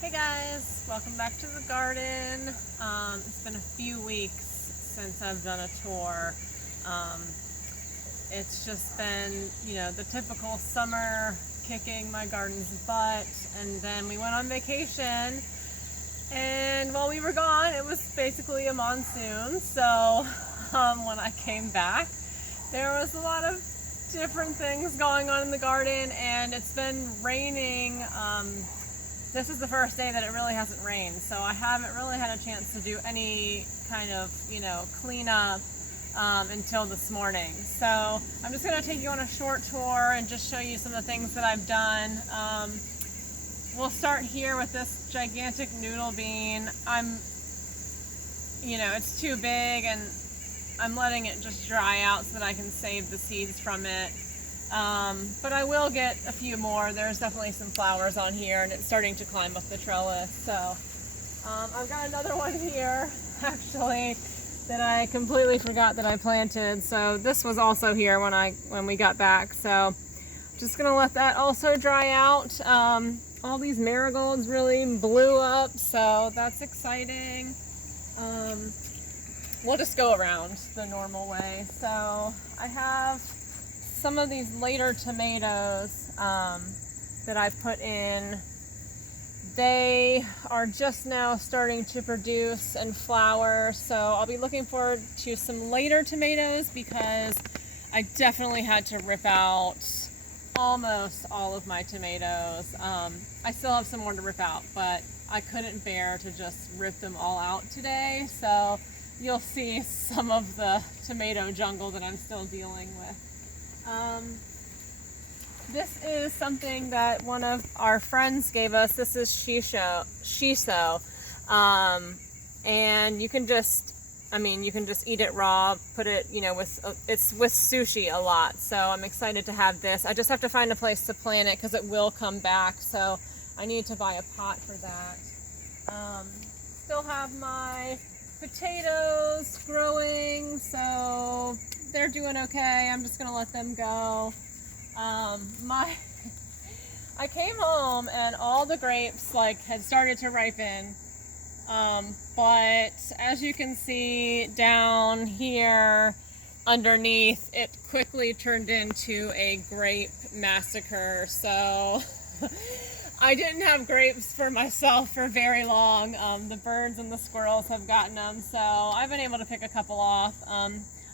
Hey guys, welcome back to the garden. It's been a few weeks since I've done a tour. Um, it's just been, the typical summer kicking my garden's butt, and then we went on vacation. And while we were gone, it was basically a monsoon. So when I came back, there was a lot of different things going on in the garden, and it's been raining. This is the first day that it really hasn't rained, so I haven't really had a chance to do any kind of, cleanup until this morning. So I'm just going to take you on a short tour and just show you some of the things that I've done. We'll start here with this gigantic noodle bean. It's too big, and I'm letting it just dry out so that I can save the seeds from it. But I will get a few more. There's definitely some flowers on here, and it's starting to climb up the trellis. So I've got another one here, actually, that I completely forgot that I planted. So this was also here when we got back. So just gonna let that also dry out. All these marigolds really blew up, so that's exciting. We'll just go around the normal way. So I have some of these later tomatoes that I put in. They are just now starting to produce and flower, so I'll be looking forward to some later tomatoes because I definitely had to rip out almost all of my tomatoes. I still have some more to rip out, but I couldn't bear to just rip them all out today, so you'll see some of the tomato jungle that I'm still dealing with. This is something that one of our friends gave us. This is shiso, and you can just eat it raw. Put it, it's with sushi a lot. So I'm excited to have this. I just have to find a place to plant it because it will come back. So I need to buy a pot for that. Still have my potatoes growing, so they're doing okay. I'm just gonna let them go. I came home and all the grapes had started to ripen, but as you can see down here underneath, it quickly turned into a grape massacre. So I didn't have grapes for myself for very long. The birds and the squirrels have gotten them, so I've been able to pick a couple off.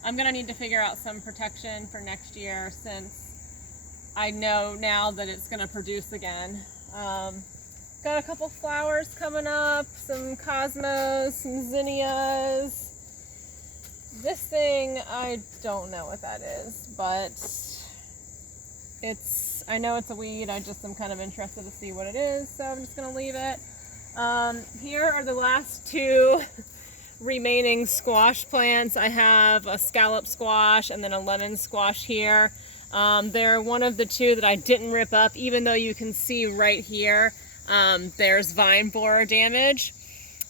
I'm gonna need to figure out some protection for next year since I know now that it's gonna produce again. Got a couple flowers coming up, some cosmos, some zinnias. This thing, I don't know what that is, but I know it's a weed. I just am kind of interested to see what it is, so I'm just gonna leave it. Here are the last two remaining squash plants. I have a scallop squash and then a lemon squash here. They're one of the two that I didn't rip up, even though you can see right here there's vine borer damage.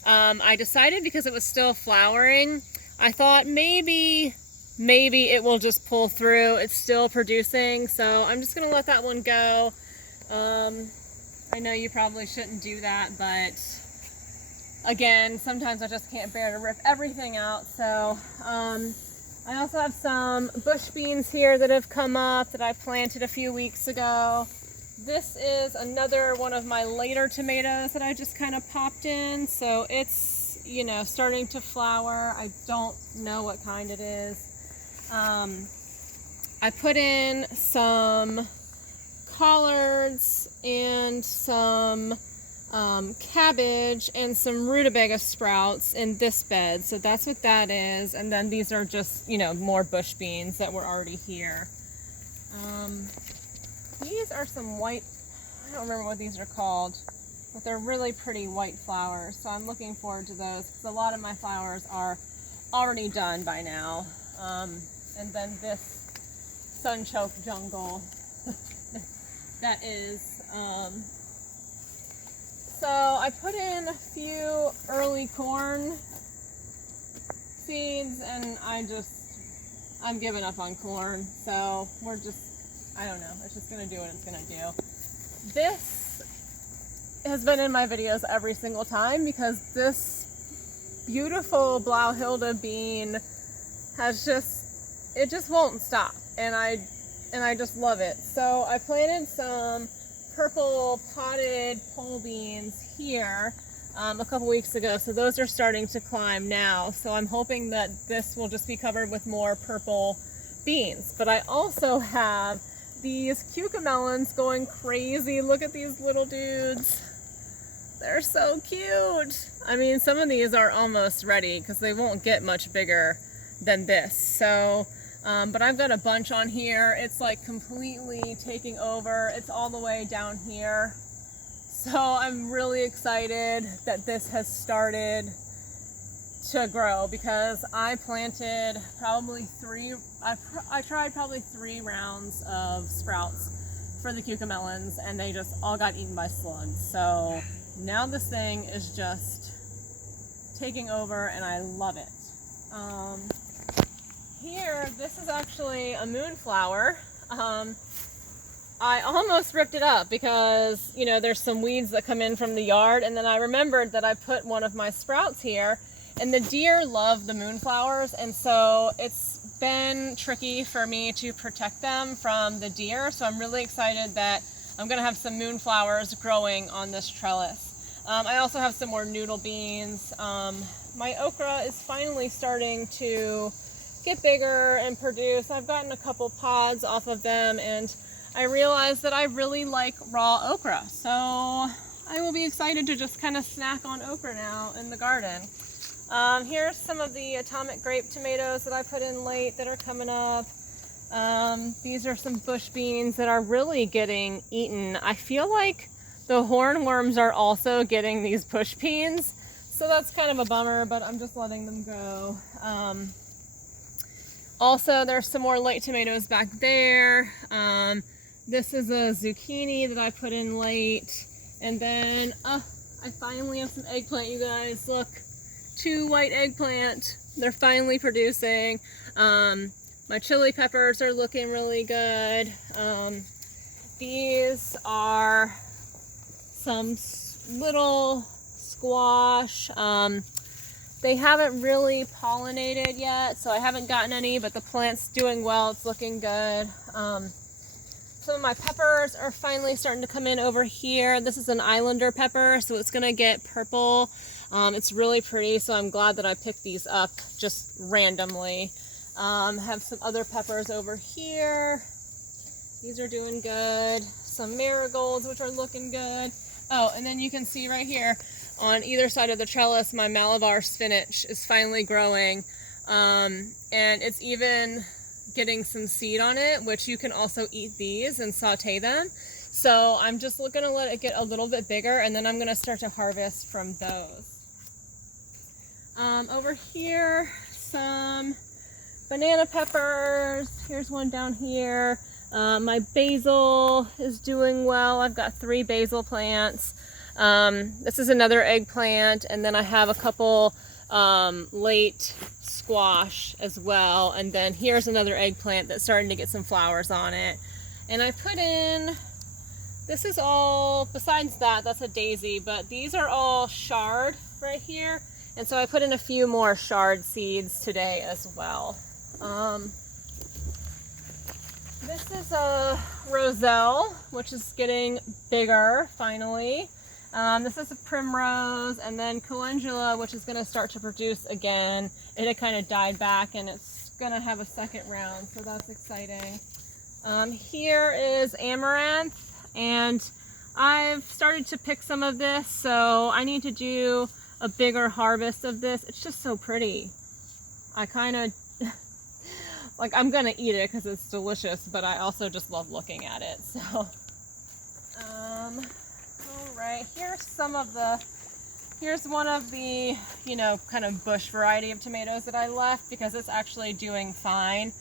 I decided because it was still flowering, I thought maybe it will just pull through. It's still producing, so I'm just gonna let that one go. I know you probably shouldn't do that, but again, sometimes I just can't bear to rip everything out. So I also have some bush beans here that have come up that I planted a few weeks ago. This is another one of my later tomatoes that I just kind of popped in. So it's, starting to flower. I don't know what kind it is. I put in some collards and some cabbage and some rutabaga sprouts in this bed. So that's what that is. And then these are just, more bush beans that were already here. These are some white, I don't remember what these are called, but they're really pretty white flowers. So I'm looking forward to those because a lot of my flowers are already done by now. And then this sunchoke jungle that is. So I put in a few early corn seeds, and I'm giving up on corn. So I don't know, it's just gonna do what it's gonna do. This has been in my videos every single time because this beautiful Blauhilde bean has it just won't stop, and I just love it. So I planted some purple potted pole beans here a couple weeks ago, so those are starting to climb now. So I'm hoping that this will just be covered with more purple beans. But I also have these cucamelons going crazy. Look at these little dudes. They're so cute. I mean, some of these are almost ready because they won't get much bigger than this. So, but I've got a bunch on here. It's like completely taking over. It's all the way down here. So I'm really excited that this has started to grow because I planted probably I tried probably 3 rounds of sprouts for the cucamelons, and they just all got eaten by slugs. So now this thing is just taking over, and I love it. Here, this is actually a moonflower. I almost ripped it up because, you know, there's some weeds that come in from the yard, and then I remembered that I put one of my sprouts here, and the deer love the moonflowers, and so it's been tricky for me to protect them from the deer. So I'm really excited that I'm gonna have some moonflowers growing on this trellis. I also have some more noodle beans. My okra is finally starting to get bigger and produce. I've gotten a couple pods off of them, and I realized that I really like raw okra. So I will be excited to just kind of snack on okra now in the garden. Here's some of the atomic grape tomatoes that I put in late that are coming up. These are some bush beans that are really getting eaten. I feel like the hornworms are also getting these bush beans, so that's kind of a bummer, but I'm just letting them go. Also, there's some more late tomatoes back there. This is a zucchini that I put in late. And then, I finally have some eggplant, you guys. Look, 2 white eggplant. They're finally producing. My chili peppers are looking really good. These are some little squash. They haven't really pollinated yet, so I haven't gotten any, but the plant's doing well. It's looking good. Some of my peppers are finally starting to come in over here. This is an Islander pepper, so it's gonna get purple. It's really pretty, so I'm glad that I picked these up just randomly. Have some other peppers over here. These are doing good. Some marigolds, which are looking good. Oh, and then you can see right here on either side of the trellis, my Malabar spinach is finally growing. And it's even getting some seed on it, which you can also eat these and saute them. So I'm just gonna let it get a little bit bigger, and then I'm gonna start to harvest from those. Over here, some banana peppers. Here's one down here. My basil is doing well. I've got 3 basil plants. This is another eggplant, and then I have a couple late squash as well, and then here's another eggplant that's starting to get some flowers on it. And I put in, this is all, besides that's a daisy, but these are all chard right here, and so I put in a few more chard seeds today as well. This is a roselle, which is getting bigger finally. This is a primrose, and then calendula, which is going to start to produce again. It had kind of died back, and it's going to have a second round, so that's exciting. Here is amaranth, and I've started to pick some of this, so I need to do a bigger harvest of this. It's just so pretty. I kind of, like, I'm going to eat it because it's delicious, but I also just love looking at it, so. Alright, here's one of the, you know, kind of bush variety of tomatoes that I left because it's actually doing fine.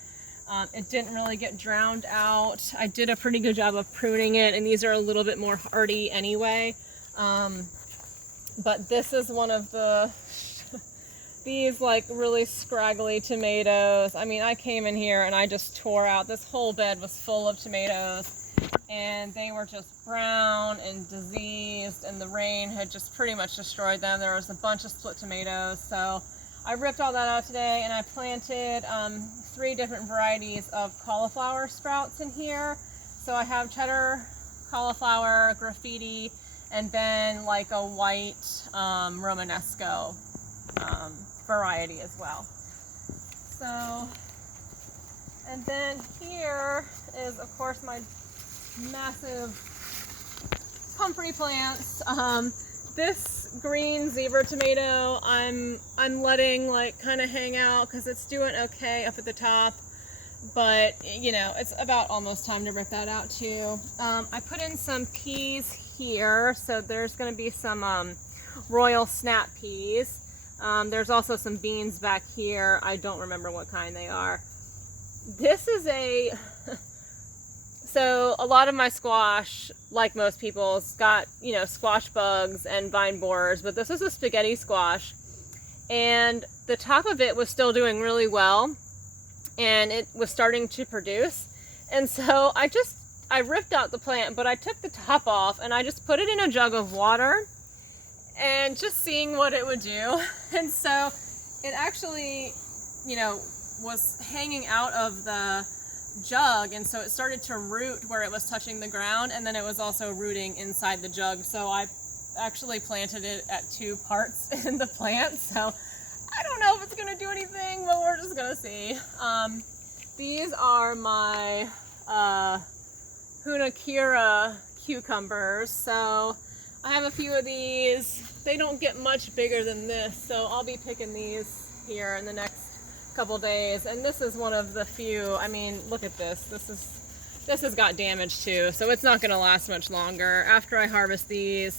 It didn't really get drowned out. I did a pretty good job of pruning it, and these are a little bit more hardy anyway. But this is one of these like really scraggly tomatoes. I mean, I came in here and I just tore out, this whole bed was full of tomatoes. and they were just brown and diseased, and the rain had just pretty much destroyed them. There was a bunch of split tomatoes, so I ripped all that out today, and I planted 3 different varieties of cauliflower sprouts in here. So I have cheddar cauliflower, graffiti, and then like a white Romanesco variety as well. So, and then here is, of course, my massive comfrey plants. This green zebra tomato I'm letting like kind of hang out because it's doing okay up at the top, but you know, it's about almost time to rip that out too. I put in some peas here, so there's going to be some royal snap peas. There's also some beans back here. I don't remember what kind they are. This is a so a lot of my squash, like most people's, got, you know, squash bugs and vine borers, but this is a spaghetti squash, and the top of it was still doing really well, and it was starting to produce. And so I ripped out the plant, but I took the top off and I just put it in a jug of water and just seeing what it would do. And so it actually, you know, was hanging out of the jug, and so it started to root where it was touching the ground, and then it was also rooting inside the jug. So I actually planted it at 2 parts in the plant, so I don't know if it's gonna do anything, but we're just gonna see. These are my Hunakira cucumbers. So I have a few of these. They don't get much bigger than this, so I'll be picking these here in the next couple days. And this is one of the few. I mean, look at this. This has got damage too, so it's not gonna last much longer. After I harvest these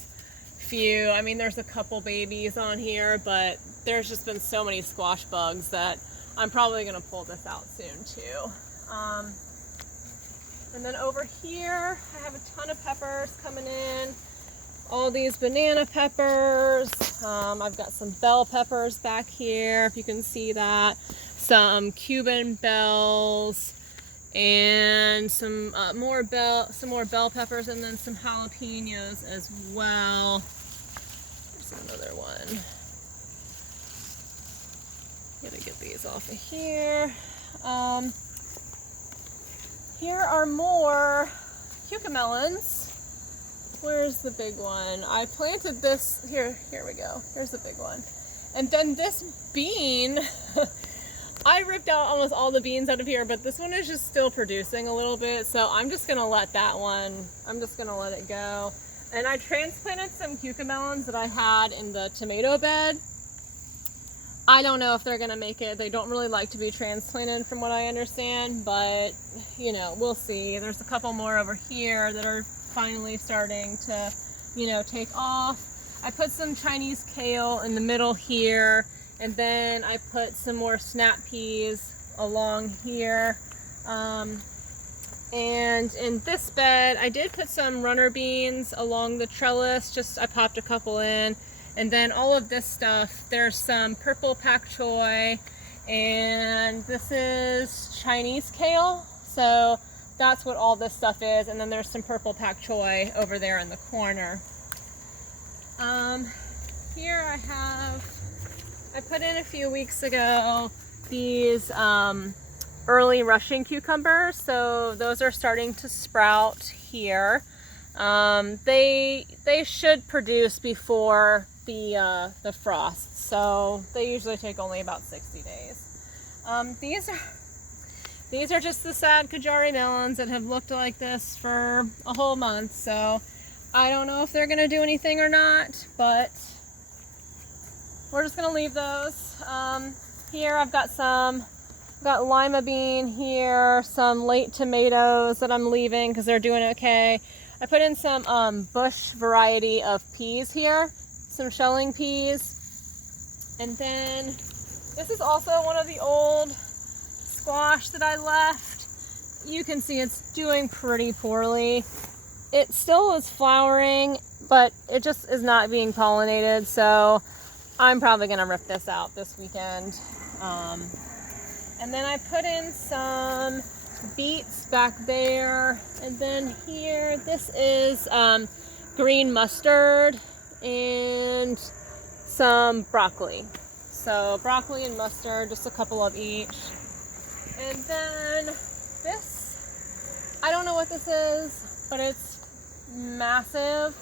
few, I mean, there's a couple babies on here, but there's just been so many squash bugs that I'm probably gonna pull this out soon too. And then over here, I have a ton of peppers coming in. All these banana peppers. I've got some bell peppers back here, if you can see that. Some Cuban bells, and some more bell peppers, and then some jalapenos as well. There's another one. Gotta get these off of here. Here are more cucamelons. Where's the big one? I planted this here. Here we go. Here's the big one. And then this bean, I ripped out almost all the beans out of here, but this one is just still producing a little bit. So I'm just gonna let that one, I'm just gonna let it go. And I transplanted some cucamelons that I had in the tomato bed. I don't know if they're gonna make it. They don't really like to be transplanted from what I understand, but you know, we'll see. There's a couple more over here that are finally starting to, you know, take off. I put some Chinese kale in the middle here, and then I put some more snap peas along here. And in this bed, I did put some runner beans along the trellis. I popped a couple in. And then all of this stuff, there's some purple pak choi, and this is Chinese kale. So that's what all this stuff is. And then there's some purple pak choi over there in the corner. Here I put in a few weeks ago these early Russian cucumbers. So those are starting to sprout here. They should produce before the frost, so they usually take only about 60 days. These are just the sad Kajari melons that have looked like this for a whole month, so I don't know if they're gonna do anything or not, but we're just gonna leave those. Here I've got lima bean here, some late tomatoes that I'm leaving because they're doing okay. I put in some bush variety of peas here, some shelling peas. And then this is also one of the old squash that I left. You can see it's doing pretty poorly. It still is flowering, but it just is not being pollinated, so I'm probably gonna rip this out this weekend. And then I put in some beets back there. And then here, this is green mustard and some broccoli. So broccoli and mustard, just a couple of each. And then this, I don't know what this is, but it's massive.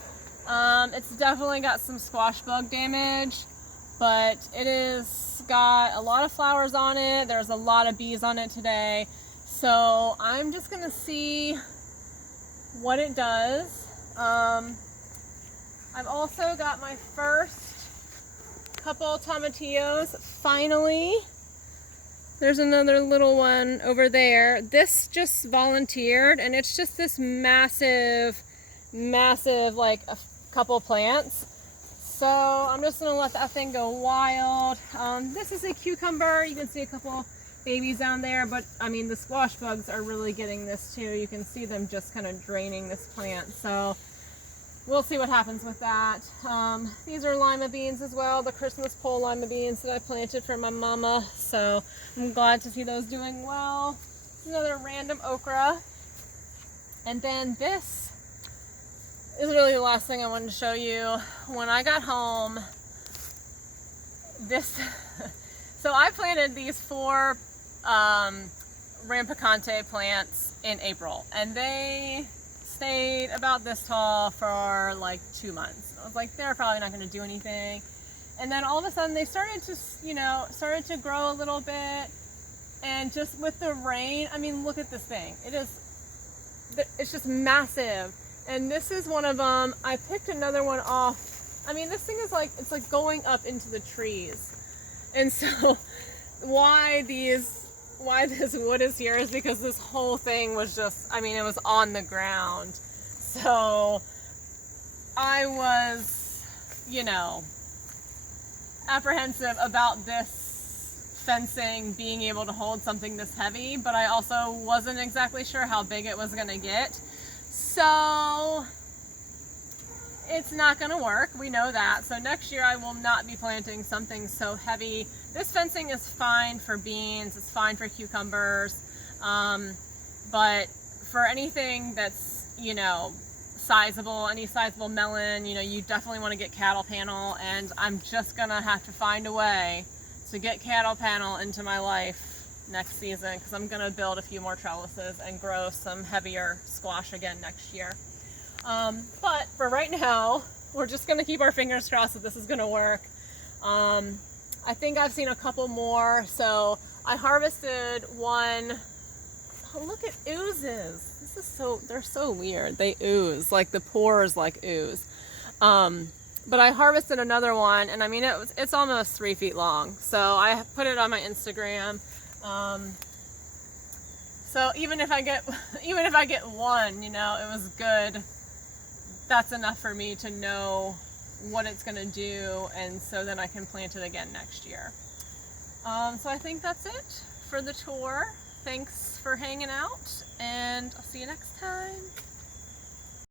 It's definitely got some squash bug damage, but it is got a lot of flowers on it. There's a lot of bees on it today. So I'm just gonna see what it does. I've also got my first couple tomatillos, finally. There's another little one over there. This just volunteered, and it's just this massive, like a couple plants. So I'm just gonna let that thing go wild. This is a cucumber. You can see a couple babies down there, but I mean, the squash bugs are really getting this too. You can see them just kind of draining this plant. So we'll see what happens with that. These are lima beans as well, the Christmas pole lima beans that I planted for my mama. So I'm glad to see those doing well. Another random okra. And then this is really the last thing I wanted to show you. When I got home, so I planted these 4 rampicante plants in April, and they stayed about this tall for like 2 months. I was like, they're probably not going to do anything. And then all of a sudden they started to grow a little bit. And just with the rain, I mean, look at this thing. It's just massive. And this is one of them. I picked another one off. I mean, this thing is like, it's like going up into the trees. And so why this wood is here is because this whole thing was just, I mean, it was on the ground. So I was, apprehensive about this fencing being able to hold something this heavy, but I also wasn't exactly sure how big it was gonna get. So it's not gonna work, we know that. So next year I will not be planting something so heavy. This fencing is fine for beans, it's fine for cucumbers, but for anything that's, sizable, any sizable melon, you definitely want to get cattle panel, and I'm just gonna have to find a way to get cattle panel into my life next season, because I'm gonna build a few more trellises and grow some heavier squash again next year. But for right now, we're just gonna keep our fingers crossed that this is gonna work. I think I've seen a couple more. So I harvested one. Oh, look, it oozes. They're so weird. They ooze, like the pores like ooze. But I harvested another one, and I mean, it's almost 3 feet long. So I put it on my Instagram. So even if I get one, it was good. That's enough for me to know what it's gonna do, and so then I can plant it again next year. So I think that's it for the tour. Thanks for hanging out, and I'll see you next time.